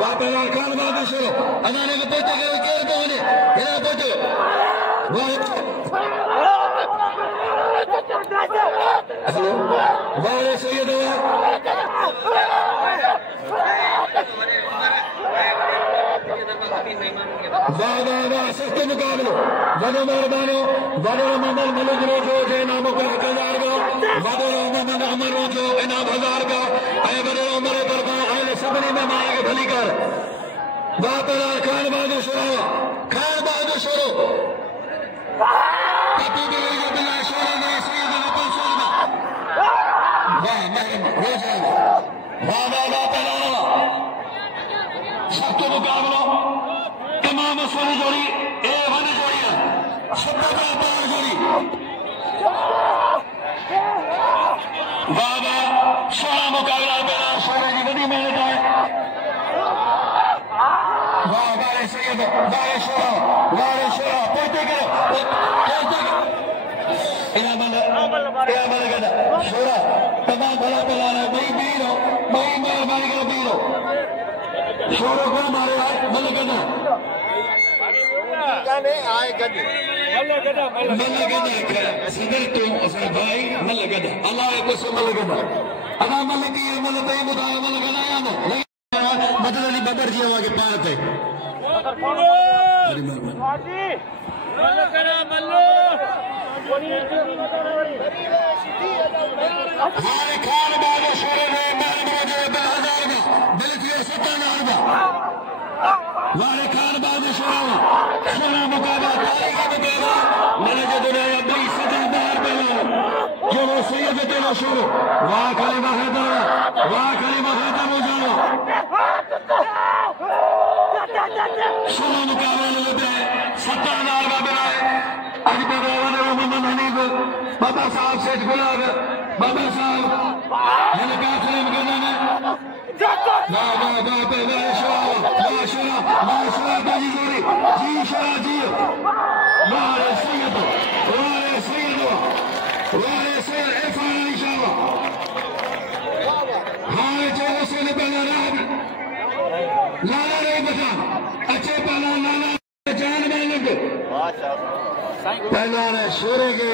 वापस खान बात शुरू अनाने को पोते के केर पहुंचे इना पोते हेलो वाले सैयद वाह सख्त मुकाबलो वडो मेहरबानो वडो मोहम्मद मलिक रोजो जे नामो का 1000 का वडो मोहम्मद अमर रोजो इनाम 1000 का ऐ वडो उमर दरबार आले सबनी में माया के भली कर वाह खान बहादुर शुरू पति दिले बिला शोरे ने सैयद अब्बास शर्मा वाह मैं रोजो वाह सख्त मुकाबलो तमाम सोनी जोड़ी ए वन जोड़ियां सबका बार जोड़ी वाह सोना मुकाबला पहला सोने की बड़ी मेहनत है वाह वाले सैयद वाले शोरा पोते करो इना मल गदा शोरा तमाम भला पलाना मई बीरो मई मेहरबानी करो बीरो शोरो को मारे मल गदा आए गद मल गदा सदर तो असल भाई मल गदा अल्लाह को सो मल गदा अदा मल दी मल ते बुधा मल गदा या मदद अली बबर जी आगे पार थे हाजी मल करा मल्लो हारे खान बादो शोरे ने मार मरोजे 1000 में दिलथियो 17 वारे खान बादो शोरे सोना मुकाबला तारीख मुकाबला मैंने जो दुनिया बड़ी सदा बाहर पहला जो वो सैयद तेरा शुरू वाह कलीमा हैदर मुजानो सोना मुकाबला लेते 17 का बनाए आज बगैर मोहम्मद हनीफ बाबा साहब सेठ गुलाब बाबा साहब हल्का खलीम करना में माशरा बाजी जोड़ी जी शरा जी वारे सैयद इरफान अली शाह हारे चलो से पहला लाला नहीं बता अच्छे पहला लाला जान में लगे पहला शोरे के